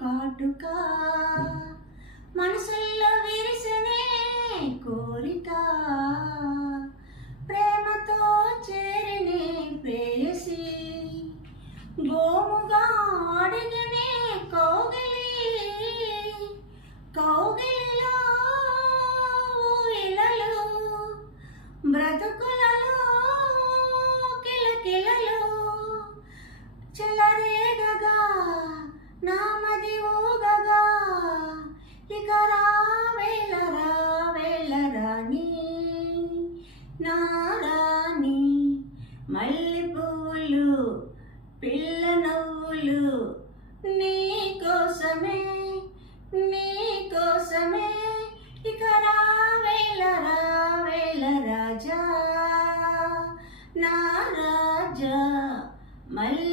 కాటుక మనసుల్లో విరిసనే కోరిక ప్రేమతో చేరినే ప్రేయసి గోముగా అడిగినే కౌగిలిలో ఇలలు బ్రతుకులలో కిలకిలలు చెలరేగగా నామది ఊగగా ఇక రావేళరాని నారాని మల్లె పువ్వులు పిల్ల నవ్వులు నీకోసమే ఇక రావేళ రాజా నా రాజా మల్లె